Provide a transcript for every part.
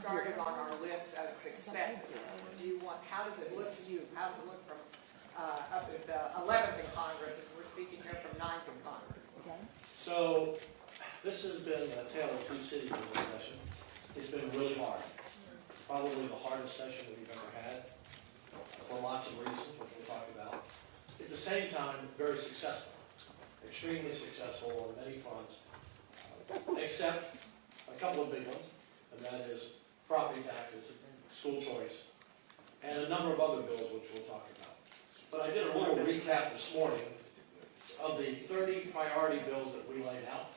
started on our list of successes. Do you want? How does it look to you? How does it look from up at the 11th in Congress, as we're speaking here from 9th in Congress? So this has been a tale of two cities in this session. It's been really hard. Probably the hardest session that we've ever had for lots of reasons, which we'll talk about. At the same time, very successful. Extremely successful on many fronts, except a couple of big ones, and that is property taxes, school choice, and a number of other bills which we'll talk about. But I did a little recap this morning of the 30 priority bills that we laid out.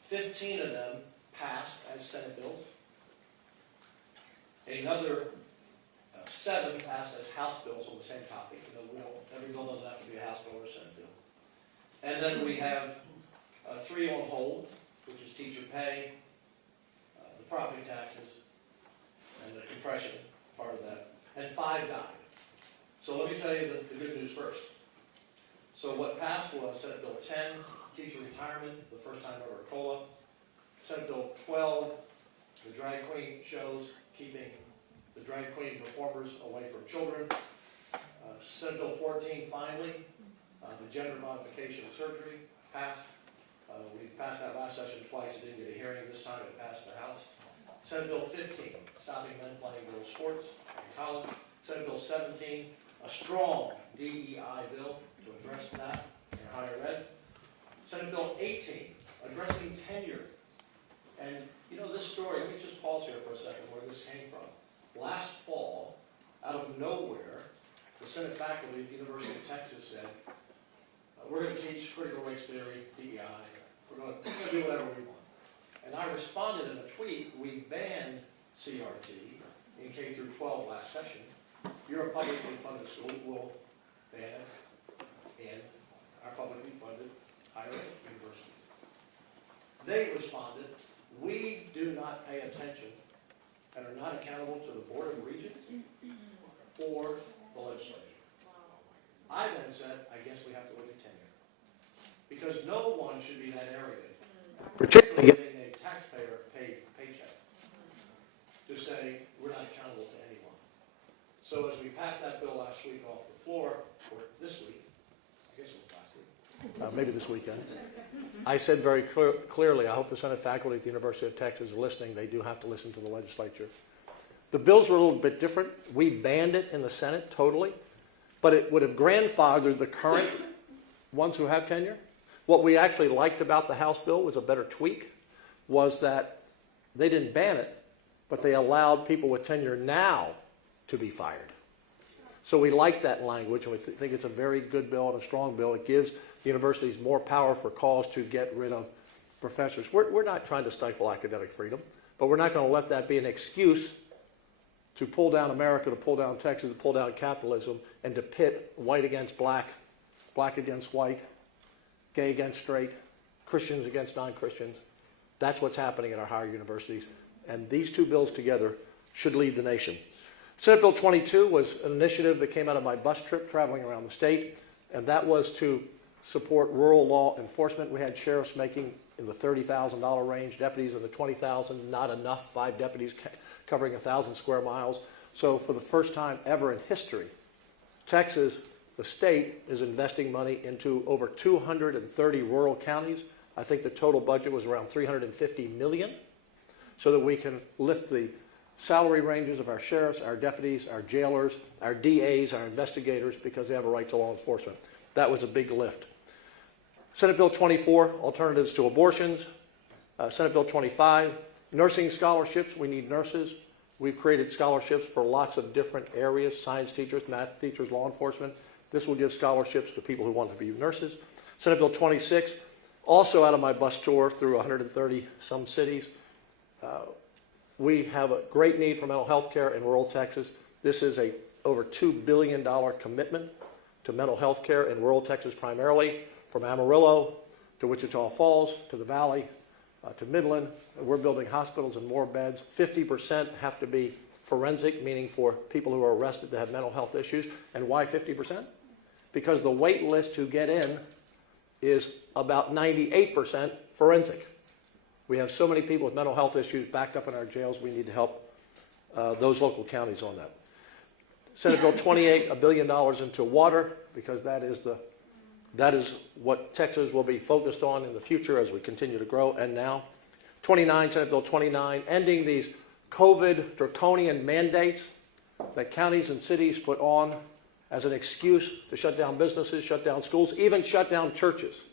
15 of them passed as Senate bills. Another 7 passed as House bills on the same topic. Every bill doesn't have to be a House bill or a Senate bill. And then we have 3 on hold, which is teacher pay, the property taxes, and the compression part of that, and 5 died. So let me tell you the good news first. So what passed was Senate Bill 10, teacher retirement, for the first time ever at COLA. Senate Bill 12, the drag queen shows, keeping the drag queen performers away from children. Senate Bill 14, finally, the gender modification of surgery passed. We passed that last session twice. It didn't get a hearing this time. It passed the House. Senate Bill 15, stopping men playing girls' sports in college. Senate Bill 17, a strong DEI bill to address that in higher ed. Senate Bill 18, addressing tenure. And you know this story, let me just pause here for a second where this came from. Last fall, out of nowhere, the Senate faculty at the University of Texas said, we're going to teach critical race theory, DEI, we're going to do whatever we want. And I responded in a tweet, we banned CRT in K through 12 last session. You're a publicly funded school, we'll ban it in our publicly funded higher ed universities. They responded, we do not pay attention and are not accountable to the Board of Regents or the legislature. I then said, I guess we have to look at tenure. Because no one should be that arrogant, particularly getting a taxpayer paid paycheck, to say we're not accountable to anyone. So as we passed that bill last week off the floor, or this week, I guess it was last week, maybe this weekend, I said very clearly, I hope the Senate faculty at the University of Texas are listening. They do have to listen to the legislature. The bills were a little bit different. We banned it in the Senate totally, but it would have grandfathered the current ones who have tenure. What we actually liked about the House bill was a better tweak, was that they didn't ban it, but they allowed people with tenure now to be fired. So we like that language, and we think it's a very good bill and a strong bill. It gives the universities more power for cause to get rid of professors. We're not trying to stifle academic freedom, but we're not going to let that be an excuse to pull down America, to pull down Texas, to pull down capitalism, and to pit white against black, black against white, gay against straight, Christians against non-Christians. That's what's happening at our higher universities. And these 2 bills together should lead the nation. Senate Bill 22 was an initiative that came out of my bus trip traveling around the state, and that was to support rural law enforcement. We had sheriffs making in the $30,000 range, deputies in the $20,000, not enough, 5 deputies covering 1,000 square miles. So for the first time ever in history, Texas, the state, is investing money into over 230 rural counties. I think the total budget was around $350 million, so that we can lift the salary ranges of our sheriffs, our deputies, our jailers, our DAs, our investigators, because they have a right to law enforcement. That was a big lift. Senate Bill 24, alternatives to abortions. Senate Bill 25, nursing scholarships. We need nurses. We've created scholarships for lots of different areas, science teachers, math teachers, law enforcement. This will give scholarships to people who want to be nurses. Senate Bill 26, also out of my bus tour through 130 some cities. We have a great need for mental health care in rural Texas. This is a over $2 billion commitment to mental health care in rural Texas primarily, from Amarillo to Wichita Falls to the Valley to Midland. We're building hospitals and more beds. 50% have to be forensic, meaning for people who are arrested to have mental health issues. And why 50%? Because the wait list to get in is about 98% forensic. We have so many people with mental health issues backed up in our jails. We need to help those local counties on that. Senate Bill 28, $1 billion into water, because that is what Texas will be focused on in the future as we continue to grow. And now, 29, Senate Bill 29, ending these COVID draconian mandates that counties and cities put on as an excuse to shut down businesses, shut down schools, even shut down churches.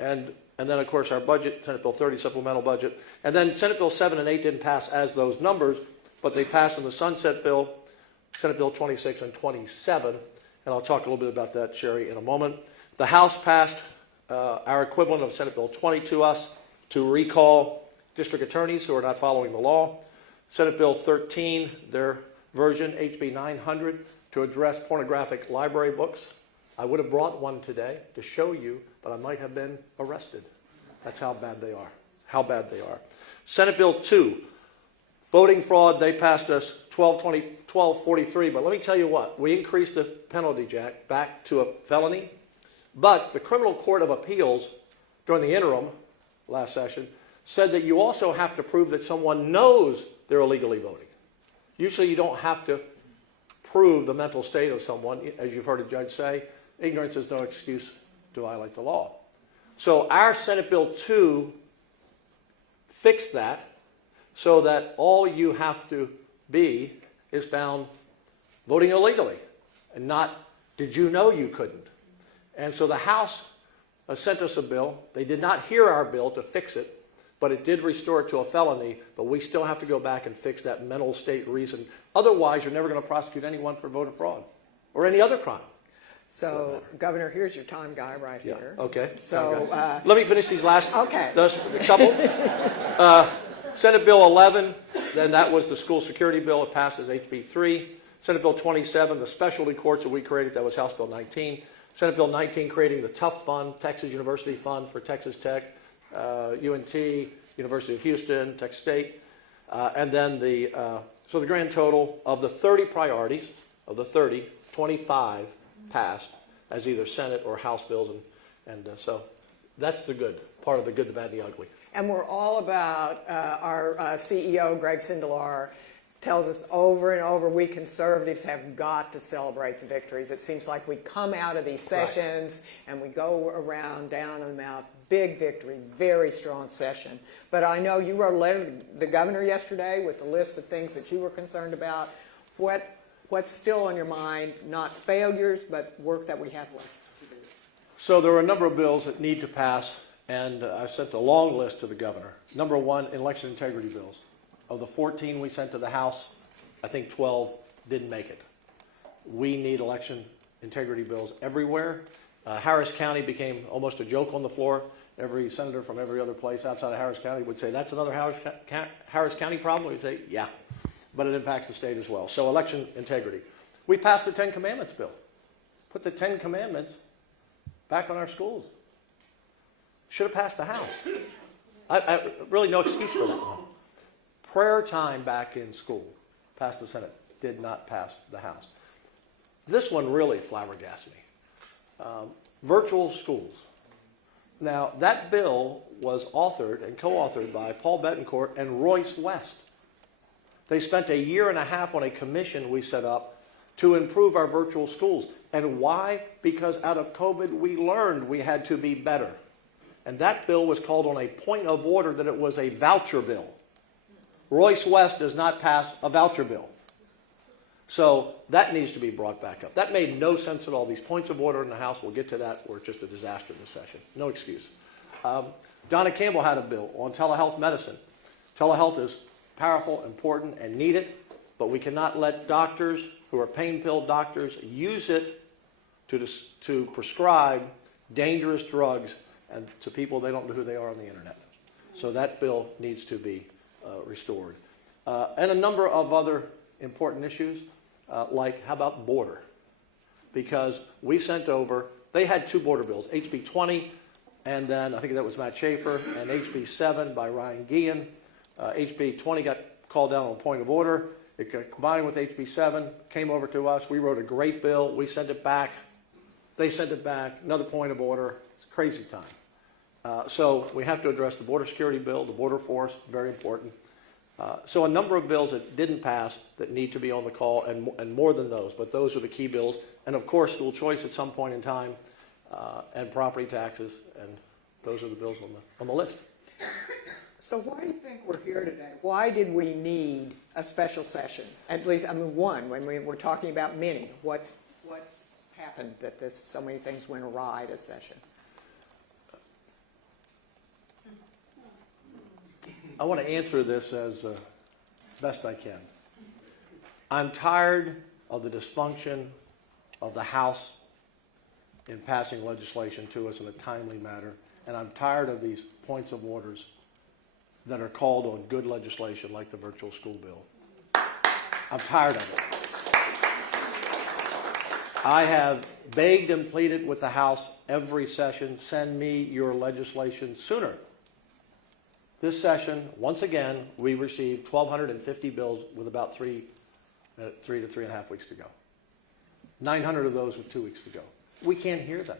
And then, of course, our budget, Senate Bill 30, supplemental budget. And then Senate Bill 7 and 8 didn't pass as those numbers, but they passed in the Sunset Bill, Senate Bill 26 and 27. And I'll talk a little bit about that, Sherry, in a moment. The House passed our equivalent of Senate Bill 20 to us to recall district attorneys who are not following the law. Senate Bill 13, their version, HB 900, to address pornographic library books. I would have brought one today to show you, but I might have been arrested. That's how bad they are. How bad they are. Senate Bill 2, voting fraud, they passed us 1243, but let me tell you what, we increased the penalty, Jack, back to a felony, but the Criminal Court of Appeals, during the interim last session, said that you also have to prove that someone knows they're illegally voting. Usually you don't have to prove the mental state of someone. As you've heard a judge say, ignorance is no excuse to violate the law. So our Senate Bill 2 fixed that so that all you have to be is found voting illegally and not, did you know you couldn't? And so the House sent us a bill. They did not hear our bill to fix it, but it did restore it to a felony, but we still have to go back and fix that mental state reason. Otherwise, you're never going to prosecute anyone for voter fraud or any other crime. So, Governor, here's your time guy right Yeah, here. okay. So, let me finish these last okay. a couple. Senate Bill 11, then that was the school security bill. It passed as HB 3. Senate Bill 27, the specialty courts that we created, that was House Bill 19. Senate Bill 19, creating the TUF Fund, Texas University Fund for Texas Tech, UNT, University of Houston, Texas State. And then so the grand total of the 30 priorities, of the 30, 25 passed as either Senate or House bills. And so that's the good, part of the good, the bad, and the ugly. And we're all about, our CEO, Greg Sindelar, tells us over and over, we conservatives have got to celebrate the victories. It seems like we come out of these sessions and we go around, down in the mouth, big victory, very strong session. But I know you wrote a letter to the governor yesterday with a list of things that you were concerned about. What's still on your mind, not failures, but work that we have left to do? So there are a number of bills that need to pass, and I sent a long list to the governor. Number one, election integrity bills. Of the 14 we sent to the House, I think 12 didn't make it. We need election integrity bills everywhere. Harris County became almost a joke on the floor. Every senator from every other place outside of Harris County would say, that's another Harris County problem? We'd say, yeah, but it impacts the state as well. So election integrity. We passed the 10 Commandments bill. Put the 10 Commandments back on our schools. Should have passed the House. I really no excuse for that one. Prayer time back in school passed the Senate, did not pass the House. This one really flabbergasted me. Virtual schools. Now, that bill was authored and co-authored by Paul Betancourt and Royce West. They spent 1.5 years on a commission we set up to improve our virtual schools. And why? Because out of COVID, we learned we had to be better. And that bill was called on a point of order that it was a voucher bill. Royce West does not pass a voucher bill. So that needs to be brought back up. That made no sense at all. These points of order in the House, we'll get to that, were just a disaster in this session. No excuse. Donna Campbell had a bill on telehealth medicine. Telehealth is powerful, important, and needed, but we cannot let doctors who are pain pill doctors use it to prescribe dangerous drugs and to people they don't know who they are on the internet. So that bill needs to be restored. And a number of other important issues, like how about border? Because we sent over, they had 2 border bills, HB 20, and then I think that was Matt Schaefer, and HB 7 by Ryan Guillen. HB 20 got called down on point of order. It got combined with HB 7, came over to us. We wrote a great bill. We sent it back. They sent it back. Another point of order. It's a crazy time. So we have to address the border security bill, the border force, very important. So a number of bills that didn't pass that need to be on the call, and more than those, but those are the key bills. And of course, school choice at some point in time, and property taxes, and those are the bills on the list. So why do you think we're here today? Why did we need a special session? At least, I mean, one, when we were talking about many, what's happened that so many things went awry this session? I want to answer this as best I can. I'm tired of the dysfunction of the House in passing legislation to us in a timely manner, and I'm tired of these points of orders that are called on good legislation like the virtual school bill. I'm tired of it. I have begged and pleaded with the House every session, send me your legislation sooner. This session, once again, we received 1,250 bills with about 3 to 3.5 weeks to go. 900 of those with 2 weeks to go. We can't hear them.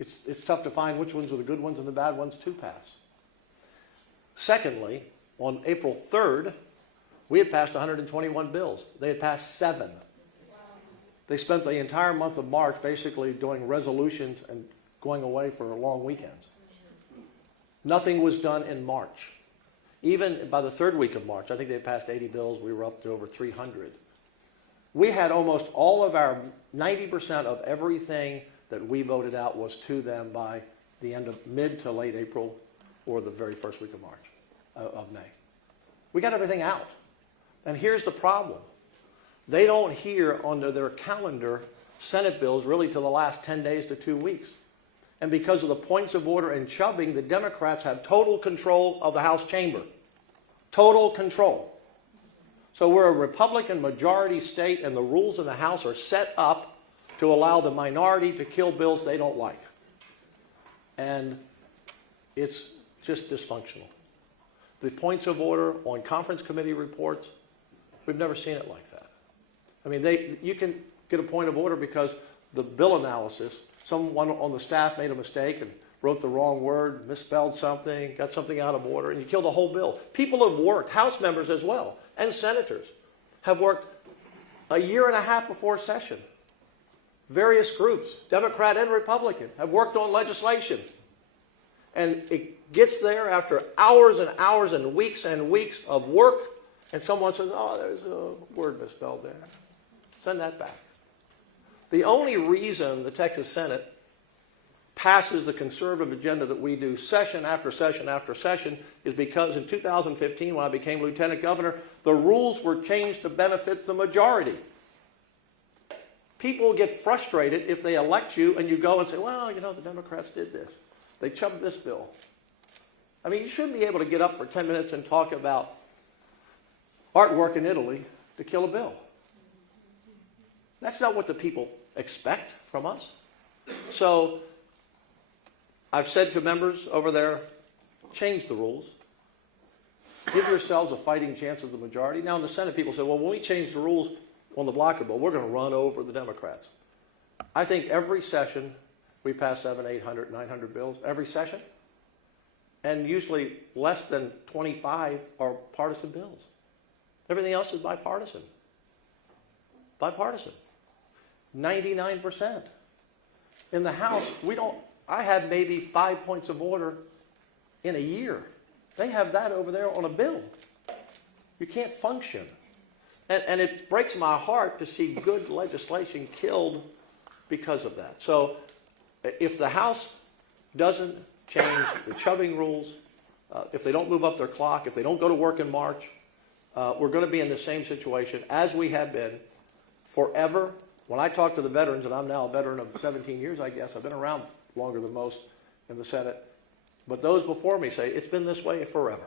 It's tough to find which ones are the good ones and the bad ones to pass. Secondly, on April 3rd, we had passed 121 bills. They had passed 7. They spent the entire month of March basically doing resolutions and going away for long weekends. Nothing was done in March. Even by the 3rd week of March, I think they had passed 80 bills. We were up to over 300. We had almost all of our 90% of everything that we voted out was to them by the end of mid to late April or the very first week of March, of May. We got everything out. And here's the problem. They don't hear on their calendar Senate bills really till the last 10 days to 2 weeks. And because of the points of order and shoving, the Democrats have total control of the House chamber. Total control. So we're a Republican majority state, and the rules in the House are set up to allow the minority to kill bills they don't like. And it's just dysfunctional. The points of order on conference committee reports, we've never seen it like that. I mean, you can get a point of order because the bill analysis, someone on the staff made a mistake and wrote the wrong word, misspelled something, got something out of order, and you kill the whole bill. People have worked, House members as well, and senators, have worked a year and a half before session. Various groups, Democrat and Republican, have worked on legislation. And it gets there after hours and hours and weeks of work, and someone says, oh, there's a word misspelled there. Send that back. The only reason the Texas Senate passes the conservative agenda that we do session after session after session is because in 2015, when I became lieutenant governor, the rules were changed to benefit the majority. People get frustrated if they elect you and you go and say, well, you know, the Democrats did this. They chubbed this bill. I mean, you shouldn't be able to get up for 10 minutes and talk about artwork in Italy to kill a bill. That's not what the people expect from us. So I've said to members over there, change the rules. Give yourselves a fighting chance of the majority. Now in the Senate, people say, well, when we change the rules on the blocker bill, we're going to run over the Democrats. I think every session we pass 700, 800, 900 bills, every session. And usually less than 25 are partisan bills. Everything else is bipartisan. Bipartisan. 99%. In the House, I have maybe 5 points of order in a year. They have that over there on a bill. You can't function. And it breaks my heart to see good legislation killed because of that. So if the House doesn't change the chubbing rules, if they don't move up their clock, if they don't go to work in March, we're going to be in the same situation as we have been forever. When I talk to the veterans, and I'm now a veteran of 17 years, I guess, I've been around longer than most in the Senate, but those before me say it's been this way forever.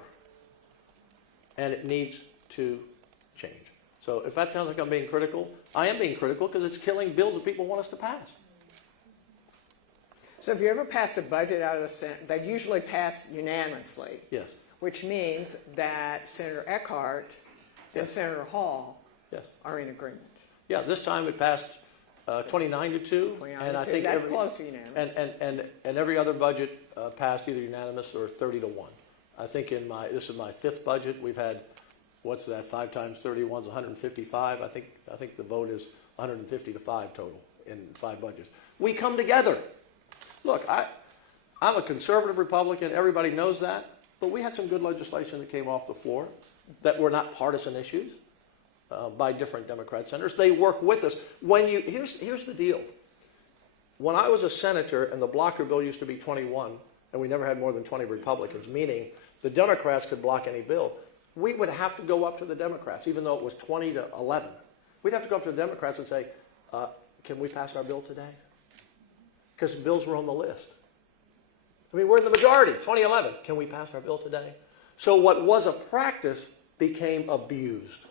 And it needs to change. So if that sounds like I'm being critical, I am being critical because it's killing bills that people want us to pass. So if you ever pass a budget out of the Senate, they usually pass unanimously. Yes. Which means that Senator Eckhart and Yes. Senator Hall Yes. are in agreement. Yeah, this time it passed 29 to 2. 29 and to I 2. think That's close to unanimous. and every other budget passed either unanimous or 30-1. I think this is my 5th budget. We've had, what's that, 5 times 31 is 155. I think the vote is 150 to 5 total in 5 budgets. We come together. Look, I'm a conservative Republican. Everybody knows that. But we had some good legislation that came off the floor that were not partisan issues by different Democrat senators. They work with us. Here's the deal. When I was a senator and the blocker bill used to be 21, and we never had more than 20 Republicans, meaning the Democrats could block any bill, we would have to go up to the Democrats, even though it was 20 to 11. We'd have to go up to the Democrats and say, can we pass our bill today? Because bills were on the list. I mean, we're in the majority, 2011. Can we pass our bill today? So what was a practice became abused.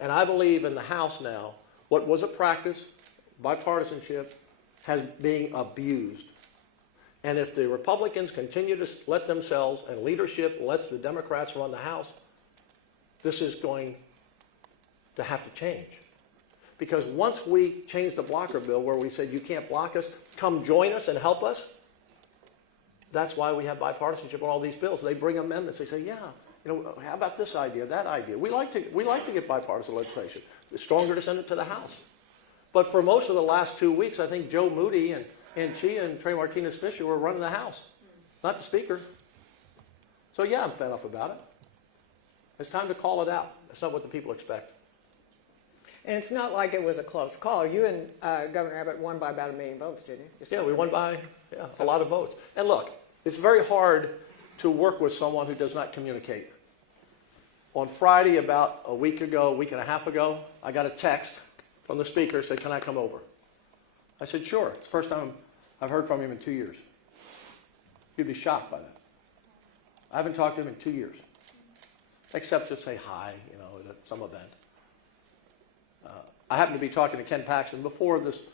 And I believe in the House now, what was a practice, bipartisanship, has being abused. And if the Republicans continue to let themselves, and leadership lets the Democrats run the House, this is going to have to change. Because once we change the blocker bill where we said you can't block us, come join us and help us, that's why we have bipartisanship on all these bills. They bring amendments. They say, yeah, how about this idea, that idea? We like to get bipartisan legislation. It's stronger to send it to the House. But for most of the last 2 weeks, I think Joe Moody and Chia and Trey Martinez-Fisher were running the House, not the Speaker. So yeah, I'm fed up about it. It's time to call it out. That's not what the people expect. And it's not like it was a close call. You and Governor Abbott won by about 1 million votes, didn't you? Yeah, we won by a lot of votes. And look, it's very hard to work with someone who does not communicate. On Friday, about a week and a half ago, I got a text from the Speaker, said, can I come over? I said, sure. It's the first time I've heard from him in 2 years. You'd be shocked by that. I haven't talked to him in 2 years, except to say hi, at some event. I happened to be talking to Ken Paxton before this,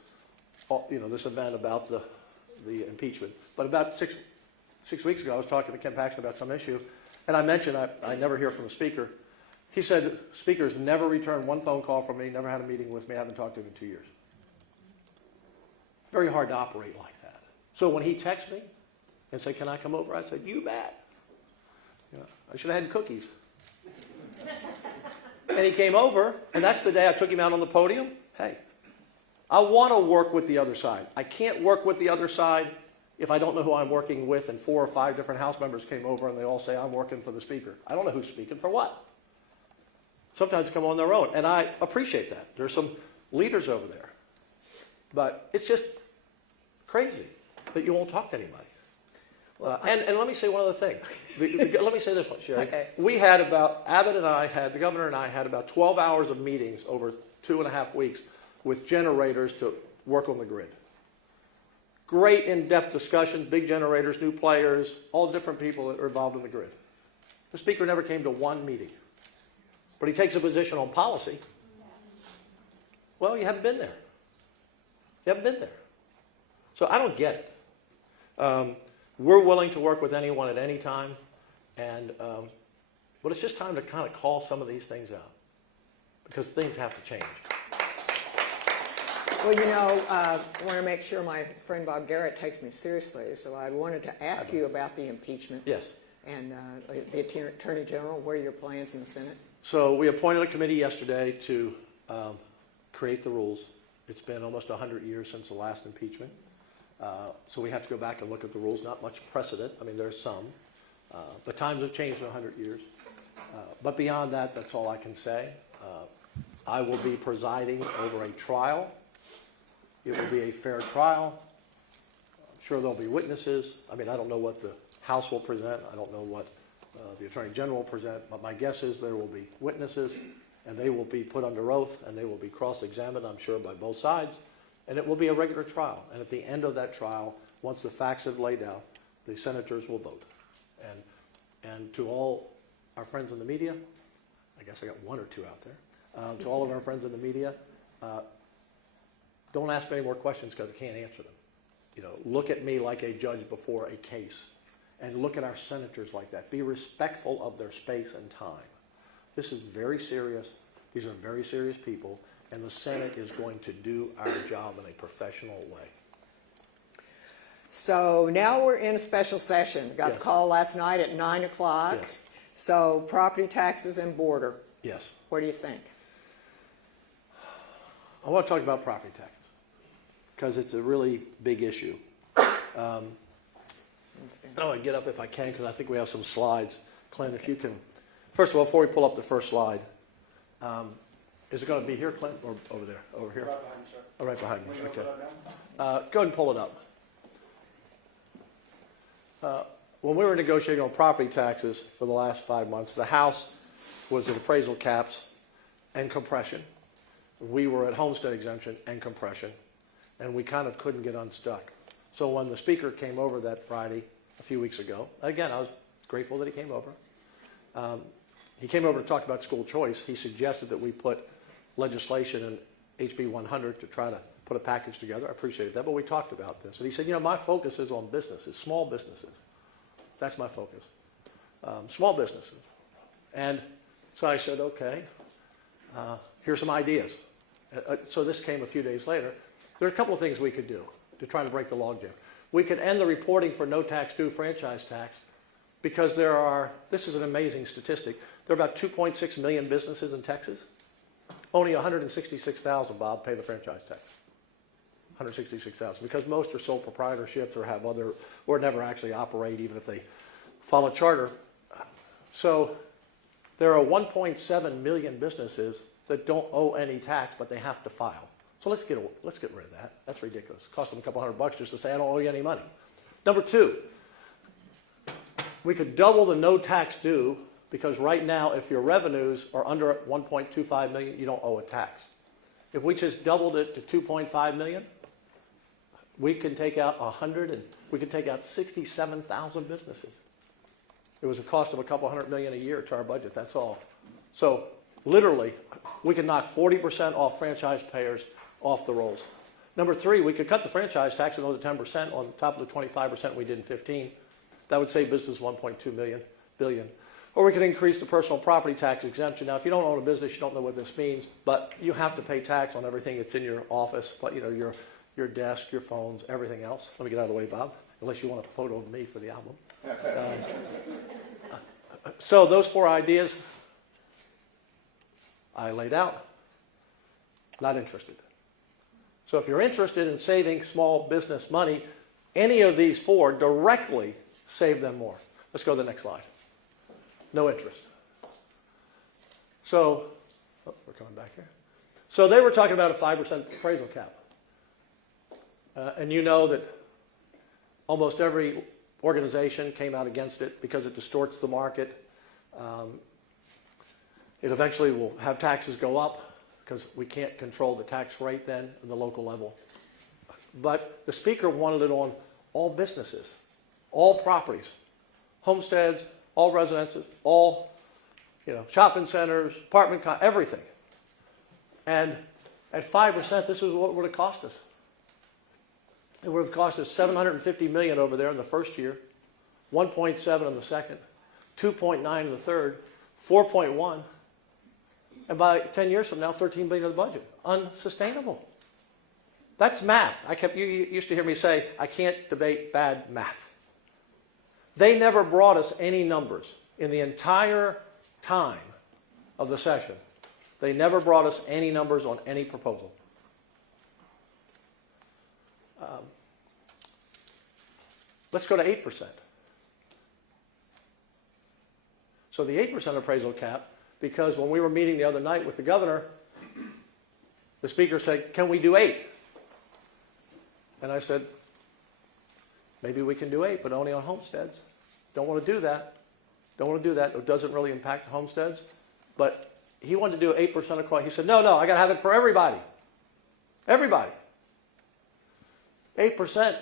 this event about the impeachment. But about six weeks ago, I was talking to Ken Paxton about some issue, and I mentioned I never hear from the Speaker. He said, Speaker's never returned one phone call from me, never had a meeting with me, I haven't talked to him in 2 years. Very hard to operate like that. So when he texted me and said, can I come over? I said, you bet. I should have had cookies. And he came over, and that's the day I took him out on the podium. Hey, I want to work with the other side. I can't work with the other side if I don't know who I'm working with, and 4 or 5 different House members came over and they all say, I'm working for the Speaker. I don't know who's speaking for what. Sometimes they come on their own, and I appreciate that. There's some leaders over there. But it's just crazy that you won't talk to anybody. Well, and let me say one other thing. Let me say this one, Sherry. Okay. The governor and I had about 12 hours of meetings over 2.5 weeks with generators to work on the grid. Great in-depth discussions, big generators, new players, all different people that are involved in the grid. The Speaker never came to one meeting. But he takes a position on policy. Well, you haven't been there. You haven't been there. So I don't get it. We're willing to work with anyone at any time, but it's just time to kind of call some of these things out because things have to change. Well, I want to make sure my friend Bob Garrett takes me seriously, so I wanted to ask you about the impeachment. Yes. And the Attorney General, what are your plans in the Senate? So we appointed a committee yesterday to create the rules. It's been almost 100 years since the last impeachment. So we have to go back and look at the rules. Not much precedent. I mean, there's some. But times have changed in 100 years. But beyond that, that's all I can say. I will be presiding over a trial. It will be a fair trial. I'm sure there'll be witnesses. I mean, I don't know what the House will present. I don't know what the Attorney General will present. But my guess is there will be witnesses, and they will be put under oath, and they will be cross-examined, I'm sure, by both sides. And it will be a regular trial. And at the end of that trial, once the facts have laid out, the senators will vote. And to all our friends in the media, I guess I got 1 or 2 out there, to all of our friends in the media, don't ask me any more questions because I can't answer them. Look at me like a judge before a case. And look at our senators like that. Be respectful of their space and time. This is very serious. These are very serious people. And the Senate is going to do our job in a professional way. So now we're in a special session. Got the Yes. call last night at 9 o'clock. Yes. So property taxes and border, Yes. what do you think? I want to talk about property taxes because it's a really big issue. I want to get up if I can because I think we have some slides. Clint, if you can, first of all, before we pull up the first slide, is it going to be here, Clint, or over there? Over here? Right behind you, sir. Oh, right behind me. Will you Okay. open it up Go ahead and pull it up. When we were negotiating on property taxes for the last 5 months, the House was at appraisal caps and compression. We were at homestead exemption and compression, and we kind of couldn't get unstuck. So when the speaker came over that Friday a few weeks ago, again, I was grateful that he came over. He came over to talk about school choice. He suggested that we put legislation in HB 100 to try to put a package together. I appreciated that, but we talked about this. And he said, my focus is on businesses, small businesses. That's my focus. Small businesses. And so I said, okay, here's some ideas. So this came a few days later. There are a couple of things we could do to try to break the logjam. We could end the reporting for no tax due franchise tax because this is an amazing statistic, there are about 2.6 million businesses in Texas. Only 166,000, Bob, pay the franchise tax. 166,000, because most are sole proprietorships or have or never actually operate, even if they follow charter. So there are 1.7 million businesses that don't owe any tax, but they have to file. So let's get rid of that. That's ridiculous. It costs them a couple $100 just to say, I don't owe you any money. Number two, we could double the no tax due, because right now, if your revenues are under 1.25 million, you don't owe a tax. If we just doubled it to 2.5 million, we can take out 67,000 businesses. It was a cost of a couple $100 million a year to our budget, that's all. So literally, we could knock 40% off franchise payers off the rolls. Number three, we could cut the franchise tax another 10% on top of the 25% we did in 15. That would save business $1.2 billion. Or we could increase the personal property tax exemption. Now, if you don't own a business, you don't know what this means, but you have to pay tax on everything that's in your office, but your desk, your phones, everything else. Let me get out of the way, Bob, unless you want a photo of me for the album. So those four ideas I laid out. Not interested. So if you're interested in saving small business money, any of these four directly save them more. Let's go to the next slide. No interest. So, we're coming back here. So they were talking about a 5% appraisal cap. And you know that almost every organization came out against it because it distorts the market. It eventually will have taxes go up because we can't control the tax rate then at the local level. But the speaker wanted it on all businesses, all properties, homesteads, all residences, all shopping centers, apartment, everything. And at 5%, this is what it would have cost us. It would have cost us $750 million over there in the first year, 1.7 in the second, 2.9 in the third, 4.1, and by 10 years from now, 13 billion in the budget. Unsustainable. That's math. You used to hear me say, I can't debate bad math. They never brought us any numbers in the entire time of the session. They never brought us any numbers on any proposal. Let's go to 8%. So the 8% appraisal cap, because when we were meeting the other night with the governor, the speaker said, can we do 8? And I said, maybe we can do 8, but only on homesteads. Don't want to do that. Don't want to do that. It doesn't really impact homesteads. But he wanted to do 8% across. He said, no, I got to have it for everybody. Everybody. 8%.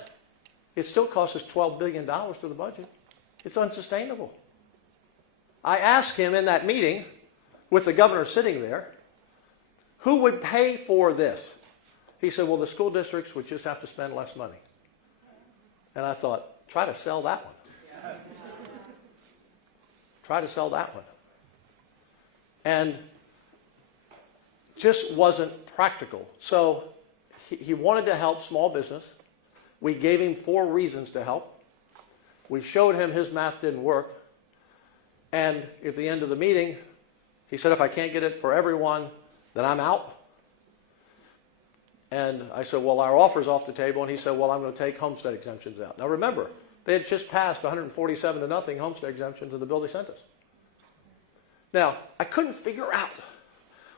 It still costs us $12 billion to the budget. It's unsustainable. I asked him in that meeting, with the governor sitting there, who would pay for this? He said, well, the school districts would just have to spend less money. And I thought, try to sell that one. Try to sell that one. And just wasn't practical. So he wanted to help small business. We gave him 4 reasons to help. We showed him his math didn't work. And at the end of the meeting, he said, if I can't get it for everyone, then I'm out. And I said, well, our offer's off the table. And he said, well, I'm going to take homestead exemptions out. Now remember, they had just passed 147-0 homestead exemptions in the bill they sent us. Now, I couldn't figure out,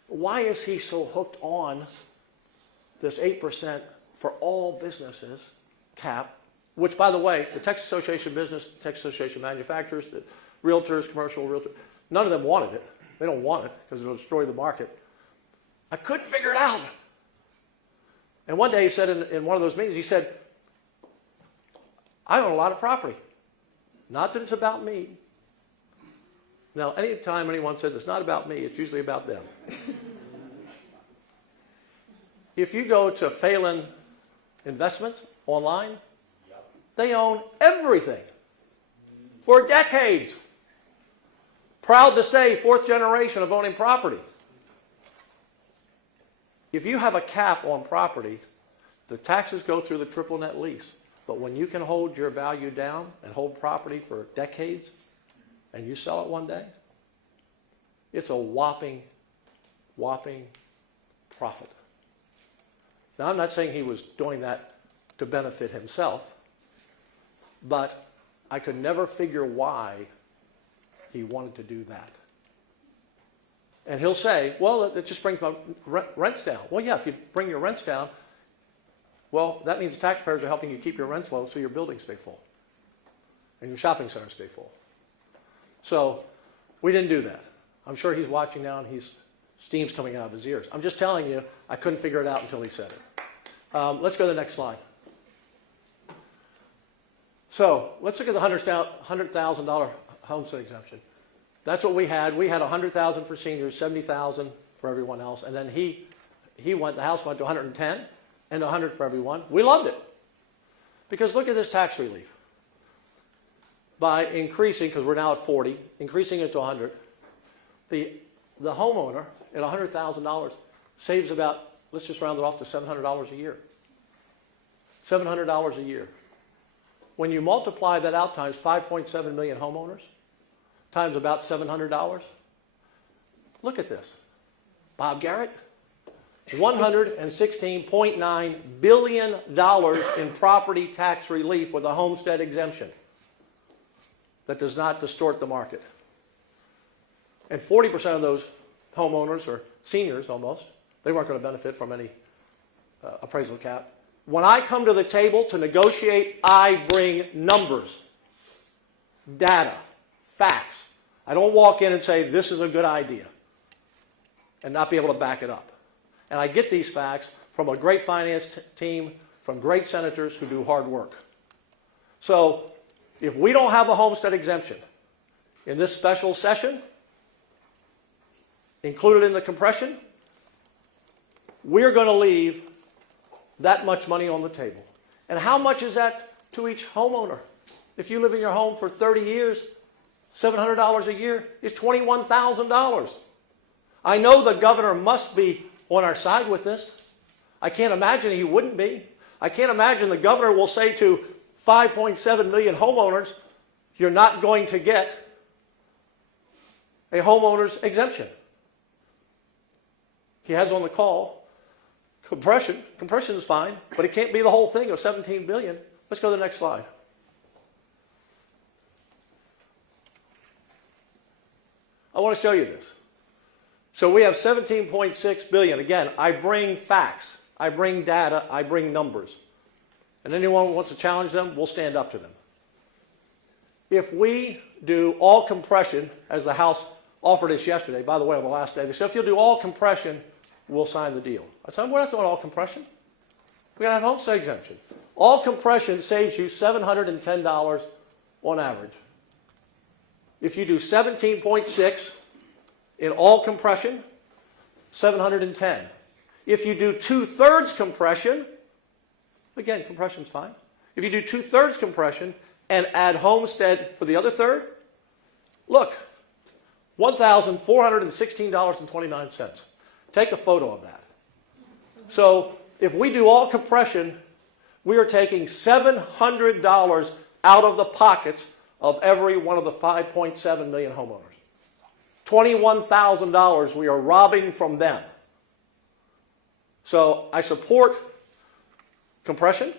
why is he so hooked on this 8% for all businesses cap, which, by the way, the Texas Association of Business, the Texas Association of Manufacturers, the realtors, commercial realtors, none of them wanted it. They don't want it because it'll destroy the market. I couldn't figure it out. And one day he said in one of those meetings, he said, I own a lot of property. Not that it's about me. Now, anytime anyone says it's not about me, it's usually about them. If you go to Phelan Investments online, they own everything for decades. Proud to say 4th generation of owning property. If you have a cap on property, the taxes go through the triple net lease. But when you can hold your value down and hold property for decades, and you sell it one day, it's a whopping profit. Now, I'm not saying he was doing that to benefit himself, but I could never figure why he wanted to do that. And he'll say, well, it just brings my rents down. Well, yeah, if you bring your rents down, well, that means taxpayers are helping you keep your rents low so your buildings stay full and your shopping centers stay full. So we didn't do that. I'm sure he's watching now and steam's coming out of his ears. I'm just telling you, I couldn't figure it out until he said it. Let's go to the next slide. So let's look at the $100,000 homestead exemption. That's what we had. We had $100,000 for seniors, $70,000 for everyone else, and then the House went to $110 and $100 for everyone. We loved it because look at this tax relief. By increasing, because we're now at 40, increasing it to 100, the homeowner at $100,000 saves about, let's just round it off to $700 a year. $700 a year. When you multiply that out times 5.7 million homeowners, times about $700, look at this. Bob Garrett, $116.9 billion in property tax relief with a homestead exemption that does not distort the market. And 40% of those homeowners, or seniors almost, they weren't going to benefit from any appraisal cap. When I come to the table to negotiate, I bring numbers, data, facts. I don't walk in and say, this is a good idea, and not be able to back it up. And I get these facts from a great finance team, from great senators who do hard work. So if we don't have a homestead exemption in this special session, included in the compression, we're going to leave that much money on the table. And how much is that to each homeowner? If you live in your home for 30 years, $700 a year is $21,000. I know the governor must be on our side with this. I can't imagine he wouldn't be. I can't imagine the governor will say to 5.7 million homeowners, you're not going to get a homeowner's exemption. He has on the call compression. Compression is fine, but it can't be the whole thing of 17 billion. Let's go to the next slide. I want to show you this. So we have 17.6 billion. Again, I bring facts, I bring data, I bring numbers. And anyone who wants to challenge them, we'll stand up to them. If we do all compression, as the House offered us yesterday, by the way, on the last day, they said, if you'll do all compression, we'll sign the deal. I said, we're not doing all compression. We're going to have homestead exemption. All compression saves you $710 on average. If you do 17.6 in all compression, 710. If you do 2/3 compression, again, compression's fine. If you do 2/3 compression and add homestead for the other third, look, $1,416.29. Take a photo of that. So if we do all compression, We are taking $700 out of the pockets of every one of the 5.7 million homeowners. $21,000 we are robbing from them. So I support compression.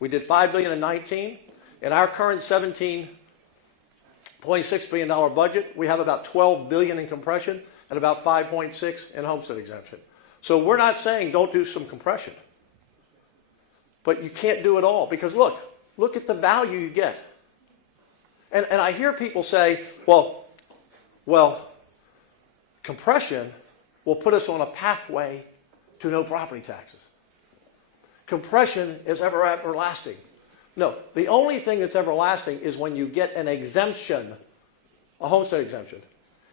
We did $5 billion in 19. In our current $17.6 billion budget, we have about $12 billion in compression and about 5.6 in homestead exemption. So we're not saying don't do some compression. But you can't do it all because look at the value you get. And I hear people say, well, compression will put us on a pathway to no property taxes. Compression is everlasting. No, the only thing that's everlasting is when you get an exemption, a homestead exemption.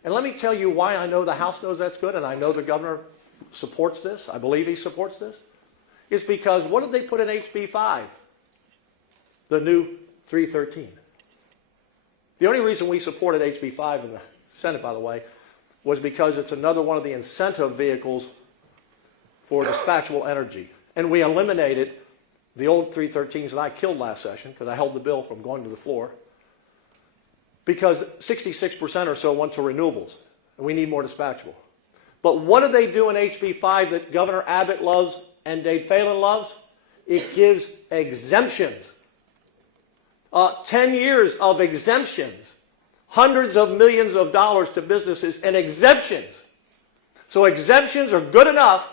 And let me tell you why I know the House knows that's good, and I know the governor supports this. I believe he supports this. It's because what did they put in HB 5? The new 313. The only reason we supported HB 5 in the Senate, by the way, was because it's another one of the incentive vehicles for dispatchable energy. And we eliminated the old 313s that I killed last session because I held the bill from going to the floor. Because 66% or so went to renewables, and we need more dispatchable. But what do they do in HB 5 that Governor Abbott loves and Dade Phelan loves? It gives exemptions. 10 years of exemptions. Hundreds of millions of dollars to businesses and exemptions. So exemptions are good enough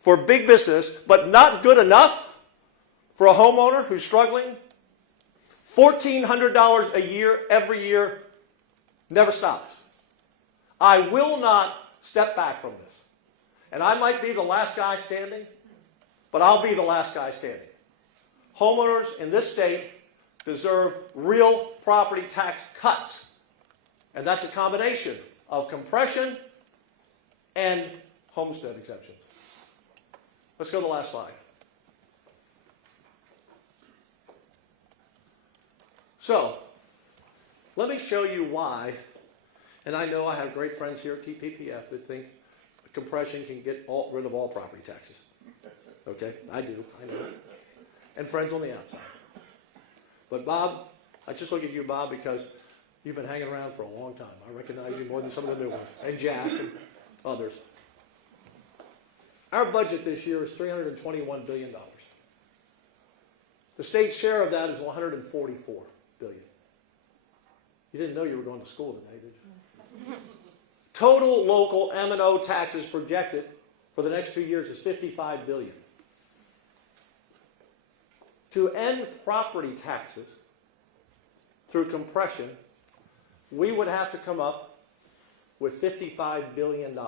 for big business, but not good enough for a homeowner who's struggling. $1,400 a year, every year, never stops. I will not step back from this. And I might be the last guy standing, but I'll be the last guy standing. Homeowners in this state deserve real property tax cuts. And that's a combination of compression and homestead exemption. Let's go to the last slide. So, let me show you why, and I know I have great friends here at TPPF that think compression can get rid of all property taxes. Okay, I do, I know. And friends on the outside. But Bob, I just look at you, Bob, because you've been hanging around for a long time. I recognize you more than some of the new ones, and Jack and others. Our budget this year is $321 billion. The state's share of that is $144 billion. You didn't know you were going to school today, did you? Total local M&O taxes projected for the next 2 years is $55 billion. To end property taxes through compression, we would have to come up with $55 billion.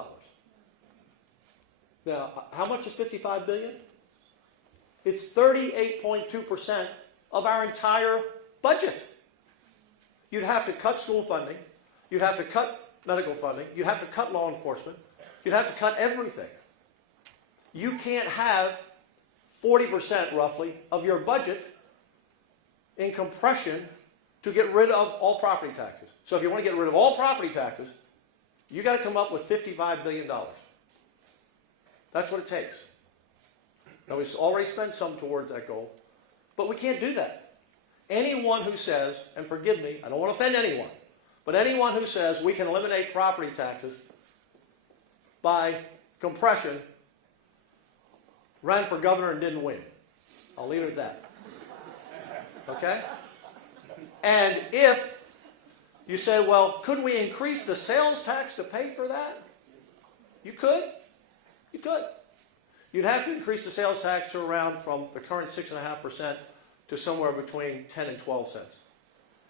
Now, how much is $55 billion? It's 38.2% of our entire budget. You'd have to cut school funding. You'd have to cut medical funding. You'd have to cut law enforcement. You'd have to cut everything. You can't have 40% roughly of your budget in compression to get rid of all property taxes. So if you want to get rid of all property taxes, you got to come up with $55 billion. That's what it takes. Now we've already spent some towards that goal, but we can't do that. Anyone who says, and forgive me, I don't want to offend anyone, but anyone who says we can eliminate property taxes by compression ran for governor and didn't win. I'll leave it at that. Okay? And if you say, well, couldn't we increase the sales tax to pay for that? You could. You could. You'd have to increase the sales tax to around from the current 6.5% to somewhere between 10 and 12 cents.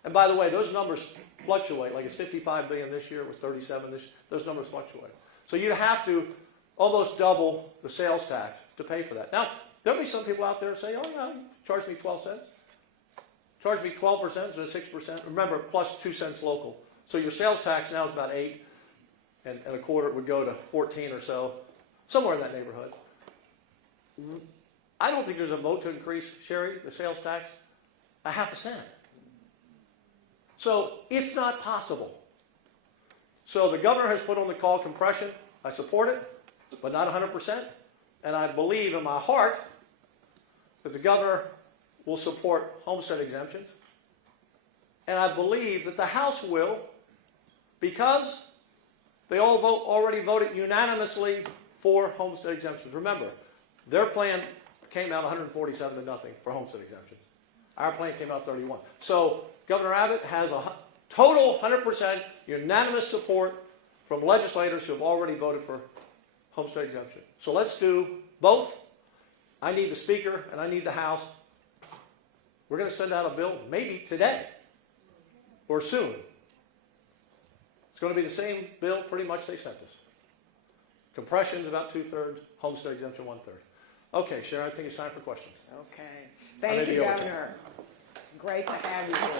And by the way, those numbers fluctuate. Like it's $55 billion this year, it was 37 this year. Those numbers fluctuate. So you'd have to almost double the sales tax to pay for that. Now, there'll be some people out there who say, oh, yeah, charge me 12 cents. Charge me 12% instead of 6%. Remember, plus 2 cents local. So your sales tax now is about 8, and a quarter would go to 14 or so, somewhere in that neighborhood. I don't think there's a vote to increase, Sherry, the sales tax, a half a cent. So it's not possible. So the governor has put on the call compression. I support it, but not 100%. And I believe in my heart that the governor will support homestead exemptions. And I believe that the House will, because they all already voted unanimously for homestead exemptions. Remember, their plan came out 147 to nothing for homestead exemptions. Our plan came out 31. So Governor Abbott has a total 100% unanimous support from legislators who have already voted for homestead exemption. So let's do both. I need the Speaker and I need the House. We're going to send out a bill maybe today or soon. It's going to be the same bill pretty much they sent us. Compression is about 2/3, homestead exemption 1/3. Okay, Sharon, I think it's time for questions. Okay. Thank you, Governor. Great to have you here.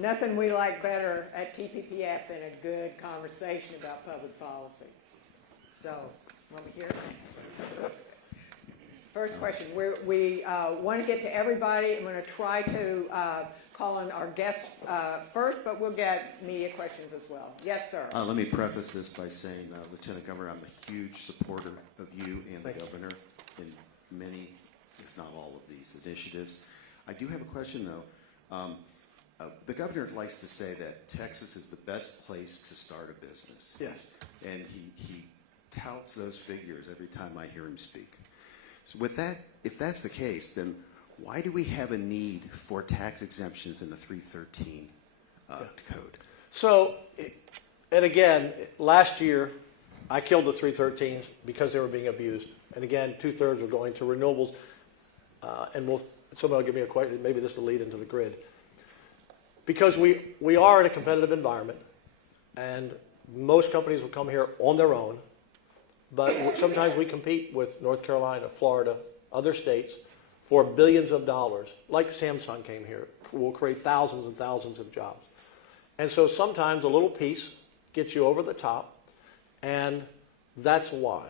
Nothing we like better at TPPF than a good conversation about public policy. So, over here. First question. We want to get to everybody. I'm going to try to call on our guests first, but we'll get media questions as well. Yes, sir. Let me preface this by saying, Lieutenant Governor, I'm a huge supporter of you and the Governor in many, if not all, of these initiatives. I do have a question, though. The Governor likes to say that Texas is the best place to start a business. Yes. And he touts those figures every time I hear him speak. So with that, if that's the case, then why do we have a need for tax exemptions in the 313 code? So, and again, last year, I killed the 313s because they were being abused. And again, 2/3 were going to renewables. And somebody will give me a question, maybe this will lead into the grid. Because we are in a competitive environment, and most companies will come here on their own, but sometimes we compete with North Carolina, Florida, other states for billions of dollars. Like Samsung came here, will create thousands and thousands of jobs. And so sometimes a little piece gets you over the top, and that's why.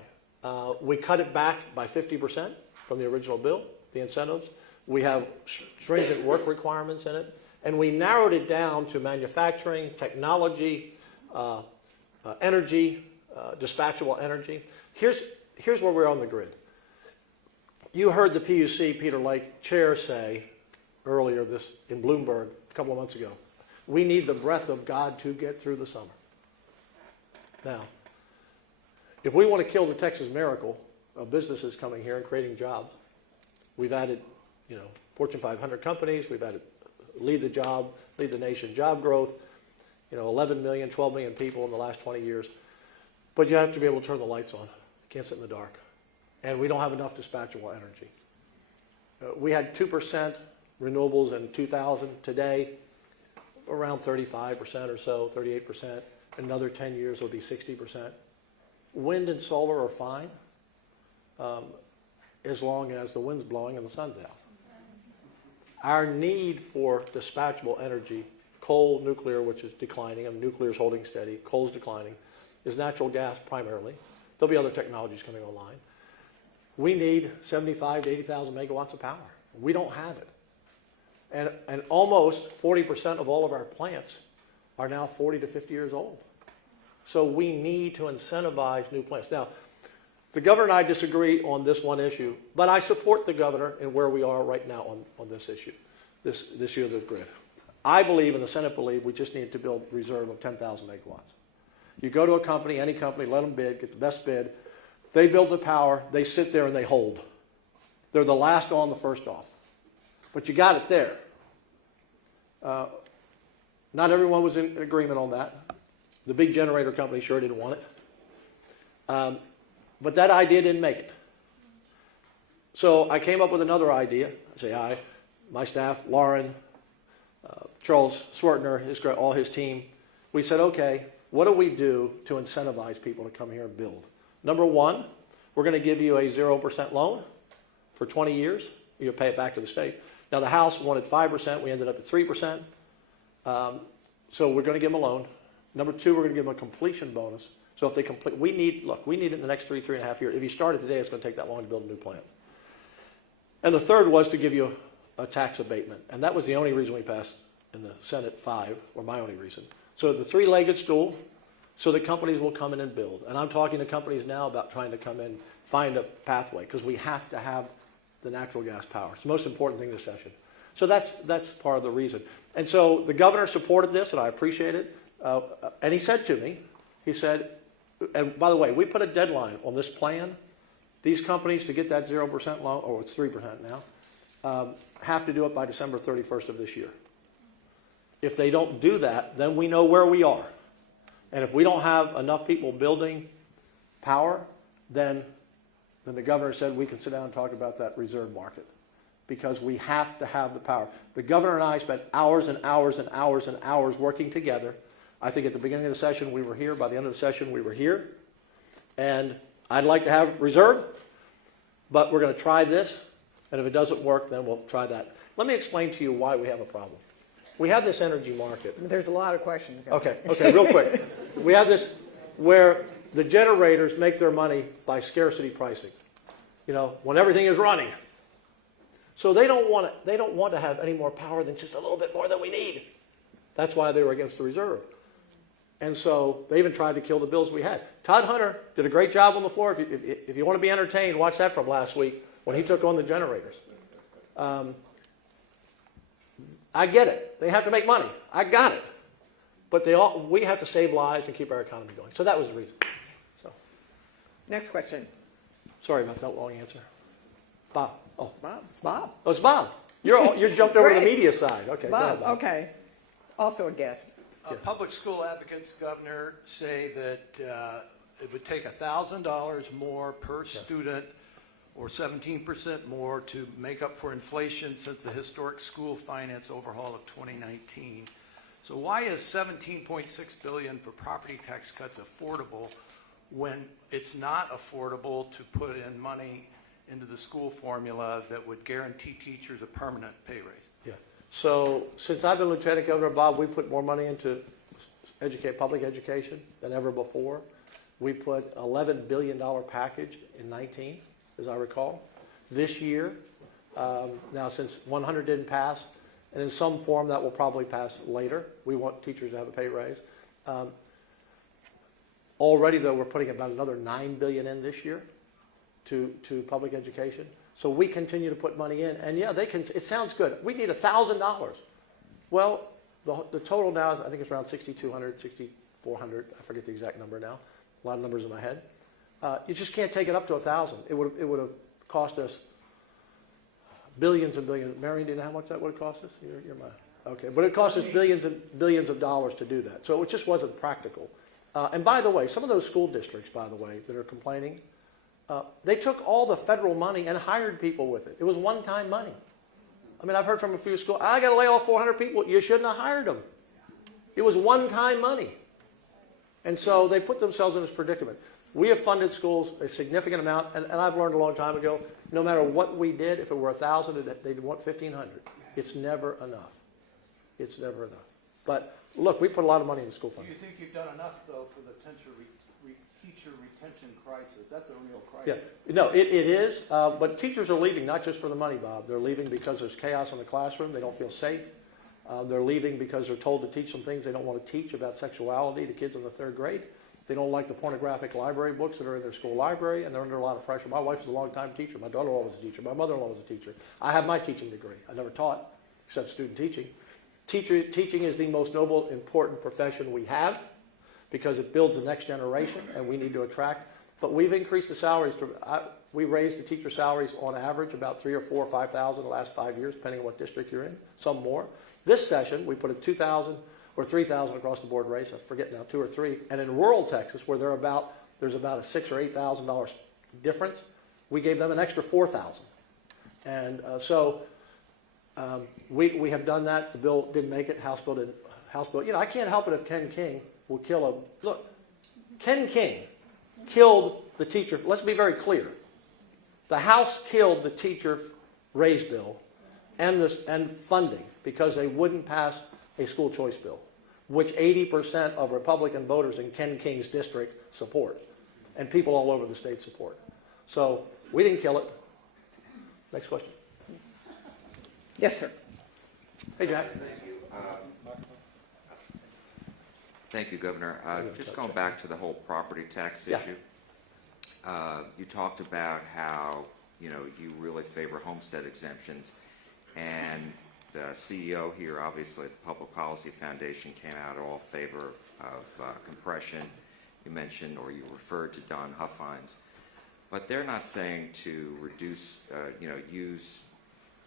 We cut it back by 50% from the original bill, the incentives. We have stringent work requirements in it, and we narrowed it down to manufacturing, technology, energy, dispatchable energy. Here's where we're on the grid. You heard the PUC, Peter Lake, chair say earlier this in Bloomberg a couple of months ago, we need the breath of God to get through the summer. Now, if we want to kill the Texas miracle of businesses coming here and creating jobs, we've added, Fortune 500 companies, we've added lead the nation job growth, 11 million, 12 million people in the last 20 years. But you have to be able to turn the lights on. You can't sit in the dark. And we don't have enough dispatchable energy. We had 2% renewables in 2000. Today, around 35% or so, 38%. Another 10 years, it'll be 60%. Wind and solar are fine, as long as the wind's blowing and the sun's out. Our need for dispatchable energy, coal, nuclear, which is declining, and nuclear is holding steady, coal's declining, is natural gas primarily. There'll be other technologies coming online. We need 75 to 80,000 megawatts of power. We don't have it. And almost 40% of all of our plants are now 40 to 50 years old. So we need to incentivize new plants. Now, the governor and I disagree on this one issue, but I support the governor in where we are right now on this issue, this issue of the grid. I believe, and the Senate believe, we just need to build a reserve of 10,000 megawatts. You go to a company, any company, let them bid, get the best bid. They build the power, they sit there and they hold. They're the last on, the first off. But you got it there. Not everyone was in agreement on that. The big generator company sure didn't want it. But that idea didn't make it. So I came up with another idea. I say my staff, Lauren, Charles Swartner, all his team. We said, okay, what do we do to incentivize people to come here and build? Number one, we're going to give you a 0% loan for 20 years. You'll pay it back to the state. Now, the House wanted 5%. We ended up at 3%. So we're going to give them a loan. Number two, we're going to give them a completion bonus. So if they complete, we need it in the next 3.5 years. If you started today, it's going to take that long to build a new plant. And the third was to give you a tax abatement. And that was the only reason we passed in the Senate 5, or my only reason. So the three-legged stool, so that companies will come in and build. And I'm talking to companies now about trying to come in, find a pathway, because we have to have the natural gas power. It's the most important thing this session. So that's part of the reason. And so the governor supported this, and I appreciate it. And he said to me, he said, and by the way, we put a deadline on this plan. These companies, to get that 0% loan, or it's 3% now, have to do it by December 31st of this year. If they don't do that, then we know where we are. And if we don't have enough people building power, then the governor said we can sit down and talk about that reserve market, because we have to have the power. The governor and I spent hours and hours and hours and hours working together. I think at the beginning of the session we were here. By the end of the session we were here. And I'd like to have reserve, but we're going to try this. And if it doesn't work, then we'll try that. Let me explain to you why we have a problem. We have this energy market. There's a lot of questions. Okay, real quick. We have this where the generators make their money by scarcity pricing. You know, when everything is running. So they don't want to have any more power than just a little bit more than we need. That's why they were against the reserve. And so they even tried to kill the bills we had. Todd Hunter did a great job on the floor. If you want to be entertained, watch that from last week when he took on the generators. I get it. They have to make money. I got it. But we have to save lives and keep our economy going. So that was the reason. So, Next question. sorry about that long answer. Bob. Oh, Bob. It's Bob. oh it's Bob. You're jumped over to the Great. media side. Okay, go ahead, Bob, Bob. okay. Also a guest. Public school advocates, Governor, say that it would take $1,000 more per student, or 17% more, to make up for inflation since the historic school finance overhaul of 2019. So why is $17.6 billion for property tax cuts affordable when it's not affordable to put in money into the school formula that would guarantee teachers a permanent pay raise? Yeah. So since I've been Lieutenant Governor, Bob, we put more money into public education than ever before. We put $11 billion package in 19, as I recall. This year, now since 100 didn't pass, and in some form that will probably pass later, we want teachers to have a pay raise. Already, though, we're putting about another $9 billion in this year to public education. So we continue to put money in, and yeah, it sounds good. We need $1,000. Well, the total now, I think it's around 6,200, 6,400. I forget the exact number now. A lot of numbers in my head. You just can't take it up to 1,000. It would have cost us billions and billions. Marion, do you know how much that would have cost us? You're my, okay, but it cost us billions and billions of dollars to do that. So it just wasn't practical. And by the way, some of those school districts, by the way, that are complaining, they took all the federal money and hired people with it. It was one-time money. I mean, I've heard from a few schools, I got to lay off 400 people. You shouldn't have hired them. It was one-time money. And so they put themselves in this predicament. We have funded schools a significant amount, and I've learned a long time ago, no matter what we did, if it were 1,000, they'd want 1,500. It's never enough. It's never enough. But look, we put a lot of money in school Do funding. you think you've done enough, though, for the teacher retention crisis? That's a real crisis. Yeah, no, it is, but teachers are leaving not just for the money, Bob. They're leaving because there's chaos in the classroom. They don't feel safe. They're leaving because they're told to teach some things they don't want to teach about sexuality to kids in the 3rd grade. They don't like the pornographic library books that are in their school library, and they're under a lot of pressure. My wife's a long-time teacher. My daughter-in-law was a teacher. My mother-in-law was a teacher. I have my teaching degree. I never taught, except student teaching. Teaching is the most noble, important profession we have because it builds the next generation, and we need to attract. But we've increased the salaries. We raised the teacher salaries on average about 3 or 4 or 5,000 the last 5 years, depending on what district you're in, some more. This session, we put a 2,000 or 3,000 across the board raise. I forget now, 2 or 3. And in rural Texas, where there's about a $6,000 or $8,000 difference, we gave them an extra 4,000. And so we have done that. The bill didn't make it. House bill didn't. House bill. You know, I can't help it if Ken King will kill a. Look, Ken King killed the teacher. Let's be very clear. The House killed the teacher raise bill and funding because they wouldn't pass a school choice bill, which 80% of Republican voters in Ken King's district support, and people all over the state support. So we didn't kill it. Next question. Yes, sir. Hey, Jack. Thank you. Thank you, Governor. Just going back to the whole property tax Yeah. issue. You talked about how, you really favor homestead exemptions, and the CEO here, obviously, at the Public Policy Foundation, came out all favor of compression. You mentioned, or you referred to Don Huffines, but they're not saying to reduce,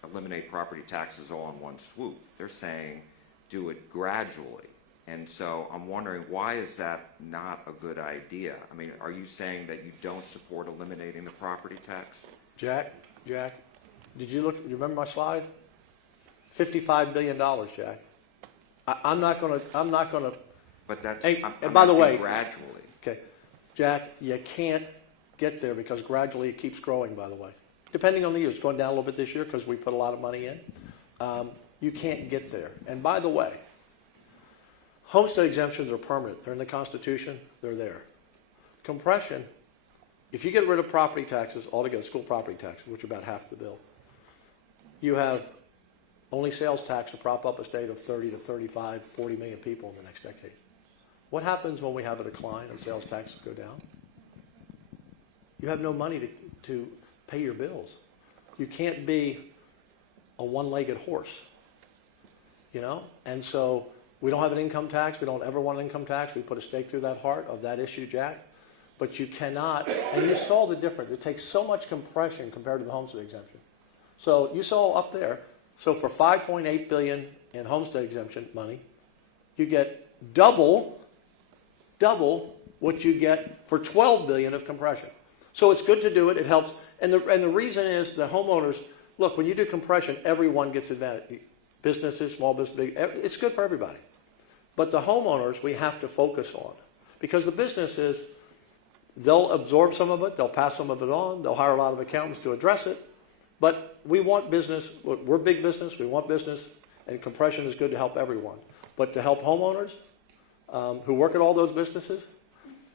eliminate property taxes all in one swoop. They're saying do it gradually. And so I'm wondering, why is that not a good idea? I mean, are you saying that you don't support eliminating the property tax? Jack, did you remember my slide? $55 billion, Jack. I'm not gonna, But that's, Hey, I'm and by the asking way- gradually. okay, Jack, you can't get there because gradually it keeps growing, by the way. Depending on the year, it's going down a little bit this year because we put a lot of money in. You can't get there. And by the way, homestead exemptions are permanent. They're in the Constitution. They're there. Compression, if you get rid of property taxes altogether, school property taxes, which are about half the bill, you have only sales tax to prop up a state of 30 to 35, 40 million people in the next decade. What happens when we have a decline and sales taxes go down? You have no money to pay your bills. You can't be a one-legged horse, And so we don't have an income tax. We don't ever want an income tax. We put a stake through that heart of that issue, Jack. But you cannot, and you saw the difference. It takes so much compression compared to the homestead exemption. So you saw up there, so for $5.8 billion in homestead exemption money, you get double what you get for $12 billion of compression. So it's good to do it. It helps. And the reason is the homeowners, look, when you do compression, everyone gets advantage. Businesses, small business, big, it's good for everybody. But the homeowners, we have to focus on. Because the businesses, they'll absorb some of it, they'll pass some of it on, they'll hire a lot of accountants to address it. But we want business, we're big business, we want business, and compression is good to help everyone. But to help homeowners who work at all those businesses,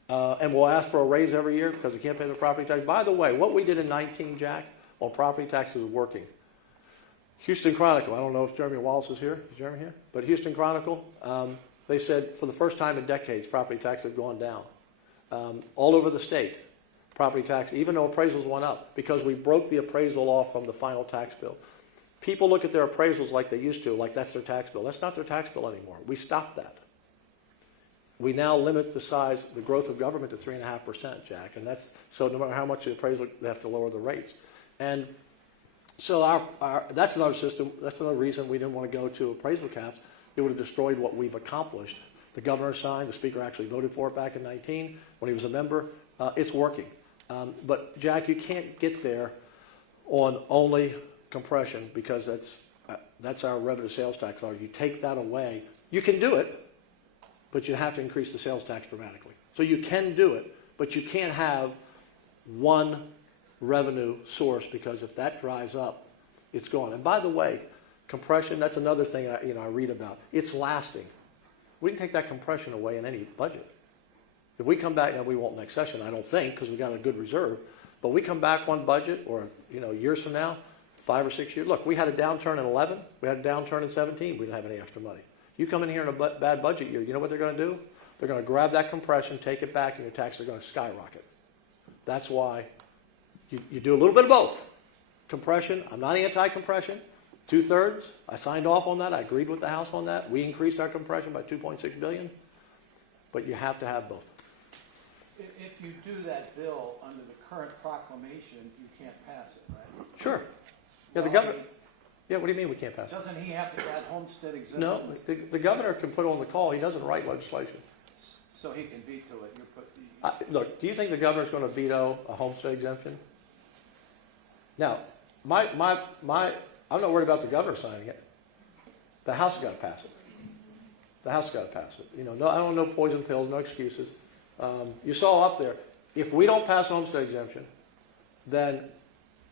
and we'll ask for a raise every year because we can't pay the property tax. By the way, what we did in 19, Jack, on property taxes is working. Houston Chronicle, I don't know if Jeremy Wallace is here. Is Jeremy here? But Houston Chronicle, they said for the first time in decades, property taxes have gone down. All over the state, property tax, even though appraisals went up, because we broke the appraisal off from the final tax bill. People look at their appraisals like they used to, like that's their tax bill. That's not their tax bill anymore. We stopped that. We now limit the size, the growth of government to 3.5%, Jack, and that's, so no matter how much the appraisal, they have to lower the rates. And so that's another system, that's another reason we didn't want to go to appraisal caps. It would have destroyed what we've accomplished. The governor signed, the speaker actually voted for it back in 19 when he was a member. It's working. But Jack, you can't get there on only compression because that's our revenue sales tax law. You take that away. You can do it, but you have to increase the sales tax dramatically. So you can do it, but you can't have one revenue source because if that dries up, it's gone. And by the way, compression, that's another thing I read about. It's lasting. We can take that compression away in any budget. If we come back, and we won't next session, I don't think, because we've got a good reserve, but we come back one budget or years from now, 5 or 6 years. Look, we had a downturn in 11. We had a downturn in 17. We didn't have any extra money. You come in here in a bad budget year, you know what they're going to do? They're going to grab that compression, take it back, and your taxes are going to skyrocket. That's why you do a little bit of both. Compression, I'm not anti-compression. 2/3, I signed off on that. I agreed with the House on that. We increased our compression by $2.6 billion. But you have to have both. If you do that bill under the current proclamation, you can't pass it, right? Sure. Yeah, the Well, governor. Yeah, what do you mean we can't pass it? Doesn't he have to add homestead exemption? No, the governor can put on the call. He doesn't write legislation. So he can veto it. Look, do you think the governor's going to veto a homestead exemption? Now, I'm not worried about the governor signing it. The House has got to pass it. The House has got to pass it. No, I don't know poison pills, no excuses. You saw up there, if we don't pass homestead exemption, then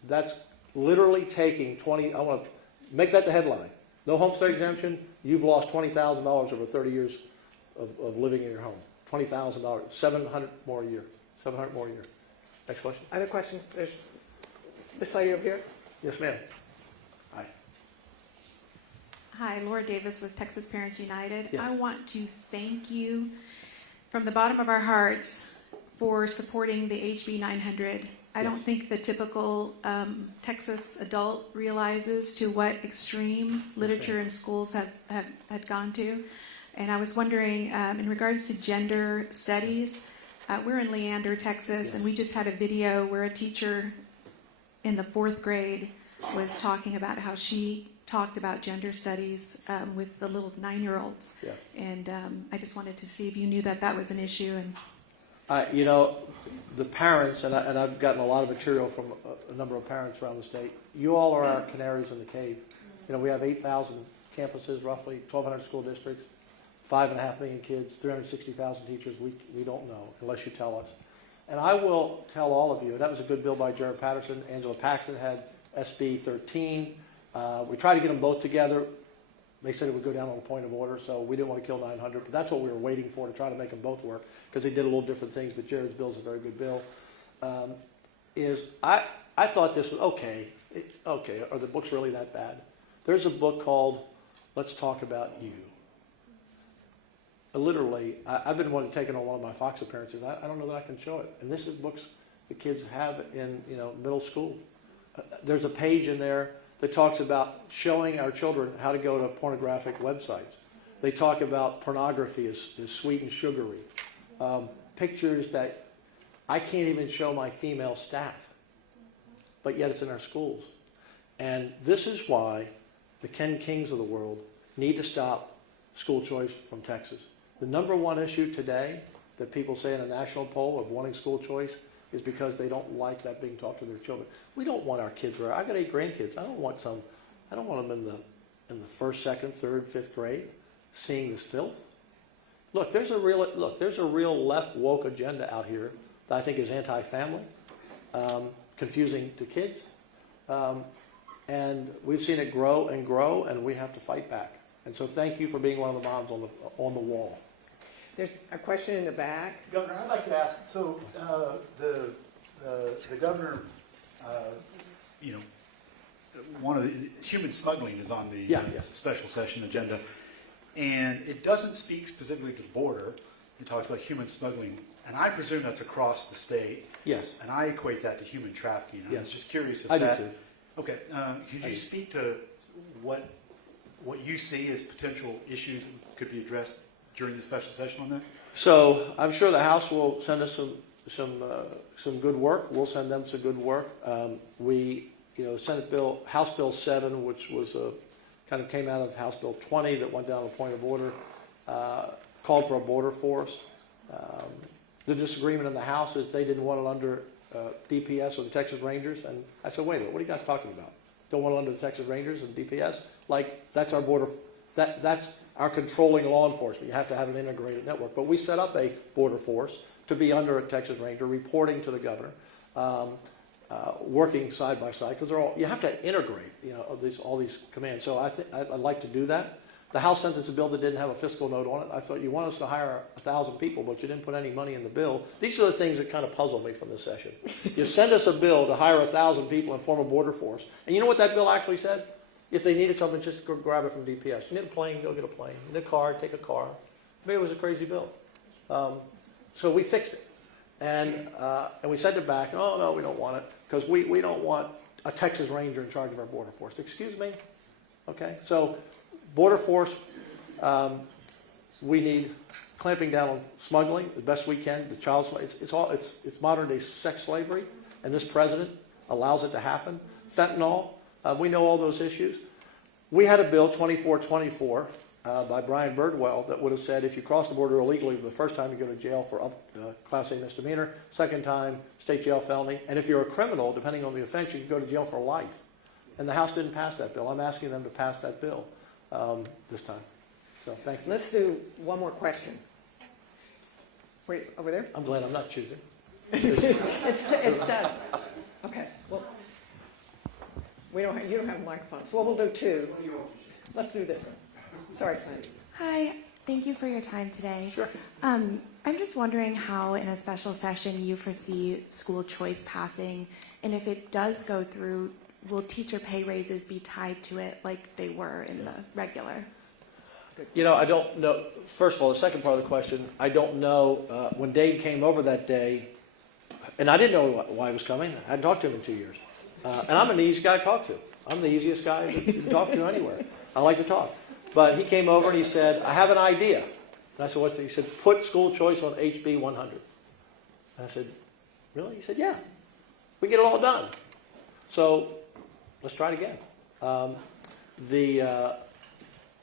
that's literally taking I want to make that the headline. No homestead exemption, you've lost $20,000 over 30 years of living in your home. $20,000, $700 more a year. $700 more a year. Next question. Other questions? There's this lady over here. Yes, ma'am. Hi. Hi, Laura Davis with Texas Parents United. Yeah. I want to thank you from the bottom of our hearts for supporting the HB 900. I don't think the typical Texas adult realizes to what extreme literature in schools had gone to. And I was wondering, in regards to gender studies, we're in Leander, Texas, and we just had a video where a teacher in the 4th grade was talking about how she talked about gender studies with the little 9-year-olds. Yeah. And I just wanted to see if you knew that that was an issue. And You know, the parents, and I've gotten a lot of material from a number of parents around the state, you all are our canaries in the cave. You know, we have 8,000 campuses, roughly 1,200 school districts, 5.5 million kids, 360,000 teachers. We don't know unless you tell us. And I will tell all of you, that was a good bill by Jared Patterson. Angela Paxton had SB 13. We tried to get them both together. They said it would go down on a point of order, so we didn't want to kill 900, but that's what we were waiting for, to try to make them both work, because they did a little different things, but Jared's bill is a very good bill. I thought this was okay. Okay, are the books really that bad? There's a book called Let's Talk About You. Literally, I've been wanting to take it on one of my Fox appearances. I don't know that I can show it. And this is books the kids have in middle school. There's a page in there that talks about showing our children how to go to pornographic websites. They talk about pornography as sweet and sugary. Pictures that I can't even show my female staff, but yet it's in our schools. And this is why the Ken Kings of the world need to stop school choice from Texas. The number one issue today that people say in a national poll of wanting school choice is because they don't like that being taught to their children. We don't want our kids. I've got 8 grandkids. I don't want them in the 1st, 2nd, 3rd, 5th grade seeing this filth. Look, there's a real left woke agenda out here that I think is anti-family, confusing to kids, and we've seen it grow and grow, and we have to fight back. And so, thank you for being one of the moms on the wall. There's a question in the back. Governor, I'd like to ask, so the governor, one of the human smuggling is on the special session agenda, and it doesn't speak specifically to the border. It talks about human smuggling, and I presume that's across the state. Yes. And I equate that to human trafficking. I was just curious if I do that. too. Okay. Could you speak to what you see as potential issues that could be addressed during the special session on that? So I'm sure the House will send us some good work. We'll send them some good work. Senate bill, House Bill 7, which was kind of came out of House Bill 20 that went down a point of order, called for a border force. The disagreement in the House is they didn't want it under DPS or the Texas Rangers, and I said, wait a minute, what are you guys talking about? Don't want it under the Texas Rangers and DPS? Like, that's our border, that's our controlling law enforcement. You have to have an integrated network. But we set up a border force to be under a Texas Ranger, reporting to the governor, working side by side, because you have to integrate, all these commands. So I'd like to do that. The House sent us a bill that didn't have a fiscal note on it. I thought, you want us to hire 1,000 people, but you didn't put any money in the bill. These are the things that kind of puzzle me from this session. You send us a bill to hire 1,000 people and form a border force. And you know what that bill actually said? If they needed something, just go grab it from DPS. You need a plane, go get a plane. You need a car, take a car. Maybe it was a crazy bill. So we fixed it. And we sent it back. Oh, no, we don't want it, because we don't want a Texas Ranger in charge of our border force. Excuse me? Okay, so border force, we need clamping down on smuggling the best we can. The child, it's modern day sex slavery, and this president allows it to happen. Fentanyl, we know all those issues. We had a bill 2424 by Brian Birdwell that would have said if you cross the border illegally the first time, you go to jail for Class A misdemeanor, second time state jail felony, and if you're a criminal, depending on the offense, you can go to jail for life. And the House didn't pass that bill. I'm asking them to pass that bill this time. So thank you. Let's do one more question. Wait, over there? I'm glad I'm not choosing. It's done. Okay. Well, you don't have a microphone, so we'll do 2. Let's do this one. Sorry, Clint. Hi, thank you for your time today. Sure. I'm just wondering how in a special session you foresee school choice passing, and if it does go through, will teacher pay raises be tied to it like they were in the regular? You know, I don't know. First of all, the second part of the question, I don't know. When Dave came over that day, and I didn't know why he was coming. I hadn't talked to him in 2 years. And I'm an easy guy to talk to. I'm the easiest guy you can talk to anywhere. I like to talk. But he came over and he said, I have an idea. And I said, what's it? He said, put school choice on HB 100. And I said, really? He said, yeah. We get it all done. So let's try it again.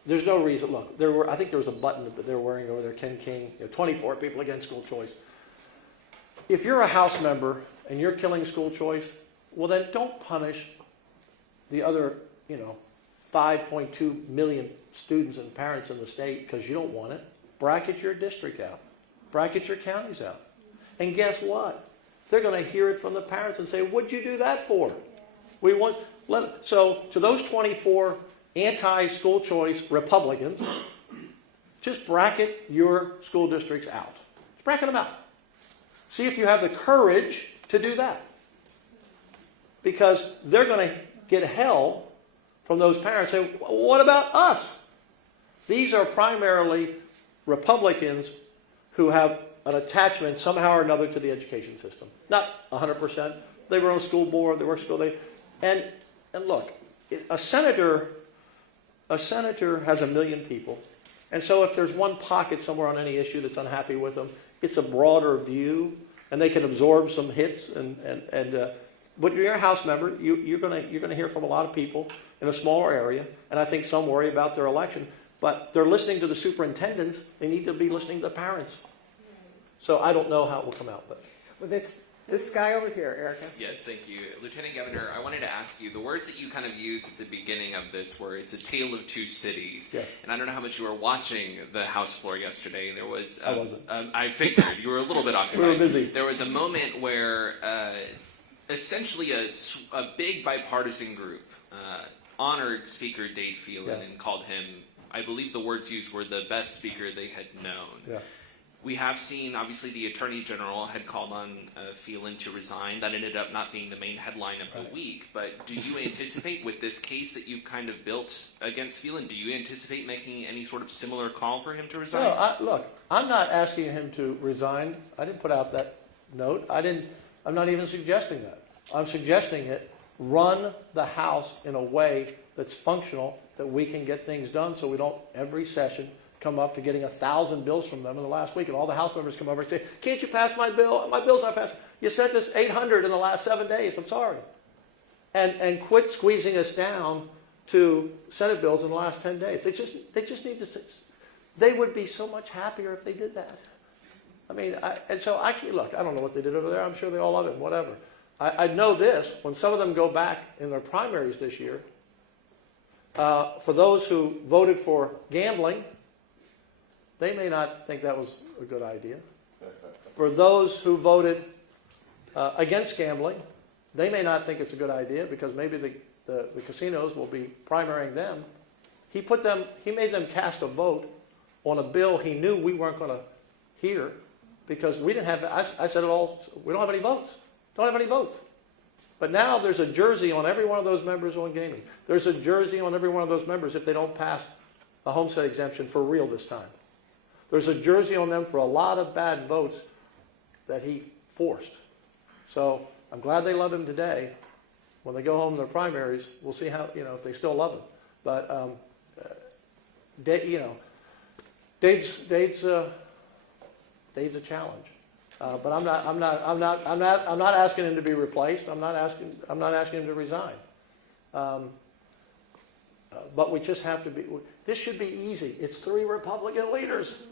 There's no reason. Look, I think there was a button that they were wearing over there, Ken King, 24 people against school choice. If you're a House member and you're killing school choice, well then don't punish the other, 5.2 million students and parents in the state because you don't want it. Bracket your district out. Bracket your counties out. And guess what? They're going to hear it from the parents and say, what'd you do that for? So to those 24 anti-school choice Republicans, just bracket your school districts out. Just bracket them out. See if you have the courage to do that. Because they're going to get hell from those parents saying, what about us? These are primarily Republicans who have an attachment somehow or another to the education system. Not 100%. They were on a school board. They were school. And look, a senator has 1 million people. And so if there's one pocket somewhere on any issue that's unhappy with them, it's a broader view, and they can absorb some hits. But you're a House member, you're going to hear from a lot of people in a smaller area, and I think some worry about their election. But they're listening to the superintendents. They need to be listening to the parents. So I don't know how it will come out. But Well, this guy over here, Erica. Yes, thank you. Lieutenant Governor, I wanted to ask you, the words that you kind of used at the beginning of this were, it's a tale of two cities. Yeah. And I don't know how much you were watching the House floor yesterday. There was, I wasn't. I figured you were a little bit occupied. We were busy. There was a moment where essentially a big bipartisan group honored Speaker Dave Phelan and called him, I believe the words used were the best speaker they had known. Yeah. We have seen, obviously, the Attorney General had called on Phelan to resign. That ended up not being the main headline of the week. But do you anticipate, with this case that you've kind of built against Phelan, do you anticipate making any sort of similar call for him to resign? No, look, I'm not asking him to resign. I didn't put out that note. I'm not even suggesting that. I'm suggesting it. Run the House in a way that's functional, that we can get things done, so we don't every session come up to getting 1,000 bills from them in the last week, and all the House members come over and say, can't you pass my bill? My bill's not passed. You sent us 800 in the last 7 days. I'm sorry. And quit squeezing us down to Senate bills in the last 10 days. They just need to. They would be so much happier if they did that. I mean, look, I don't know what they did over there. I'm sure they all love it, whatever. I know this, when some of them go back in their primaries this year, for those who voted for gambling, they may not think that was a good idea. For those who voted against gambling, they may not think it's a good idea because maybe the casinos will be primarying them. He made them cast a vote on a bill he knew we weren't going to hear because we didn't have, I said it all, we don't have any votes. Don't have any votes. But now there's a jersey on every one of those members on gaming. There's a jersey on every one of those members if they don't pass a homestead exemption for real this time. There's a jersey on them for a lot of bad votes that he forced. So I'm glad they love him today. When they go home in their primaries, we'll see how, if they still love him. But, Dave's a challenge. But I'm not asking him to be replaced. I'm not asking him to resign. But we just have to be. This should be easy. It's 3 Republican leaders.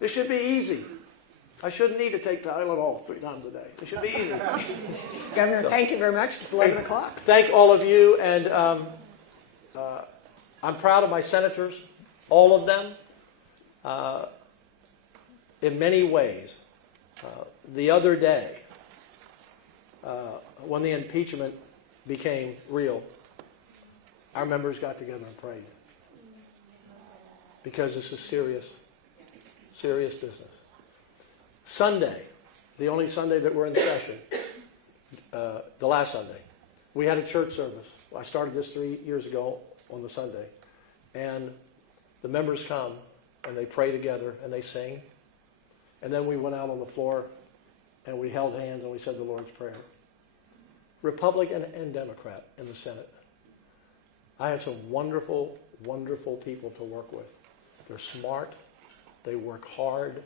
This should be easy. I shouldn't need to take Tylenol 3 times a day. It should be easy. Governor, thank you very much. It's 11 o'clock. Thank all of you, and I'm proud of my senators, all of them, in many ways. The other day, when the impeachment became real, our members got together and prayed. Because this is serious business. Sunday, the only Sunday that we're in session, the last Sunday, We had a church service. I started this 3 years ago on the Sunday. And the members come and they pray together and they sing. And then we went out on the floor and we held hands and we said the Lord's Prayer. Republican and Democrat in the Senate. I have some wonderful, wonderful people to work with. They're smart. They work hard.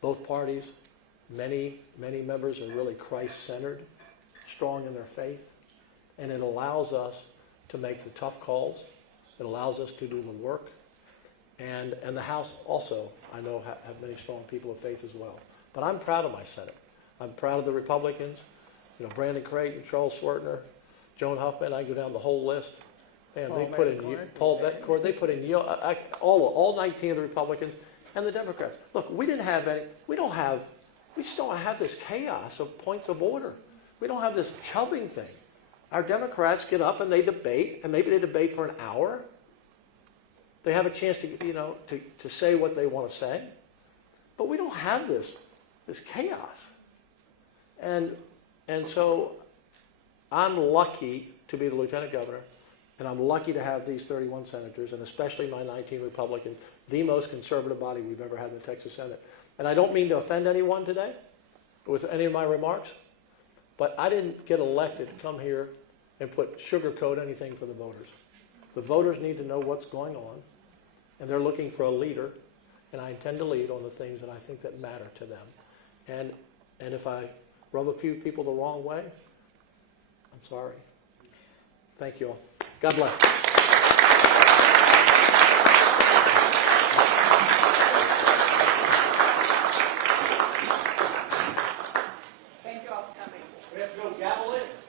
Both parties, many members are really Christ-centered, strong in their faith. And it allows us to make the tough calls. It allows us to do the work. And the House also, I know, have many strong people of faith as well. But I'm proud of my Senate. I'm proud of the Republicans. You know, Brandon Craig, Charles Swertner, Joan Huffman, I go down the whole list. Man, they put in Paul Bettencourt, they put in all 19 of the Republicans and the Democrats. Look, we still don't have this chaos of points of order. We don't have this chubbing thing. Our Democrats get up and they debate, and maybe they debate for an hour. They have a chance to say what they want to say. But we don't have this chaos. And so I'm lucky to be the lieutenant governor, and I'm lucky to have these 31 senators, and especially my 19 Republicans, the most conservative body we've ever had in the Texas Senate. And I don't mean to offend anyone today with any of my remarks, but I didn't get elected to come here and sugarcoat anything for the voters. The voters need to know what's going on, and they're looking for a leader, and I intend to lead on the things that I think that matter to them. And if I rub a few people the wrong way, I'm sorry. Thank you all. God bless.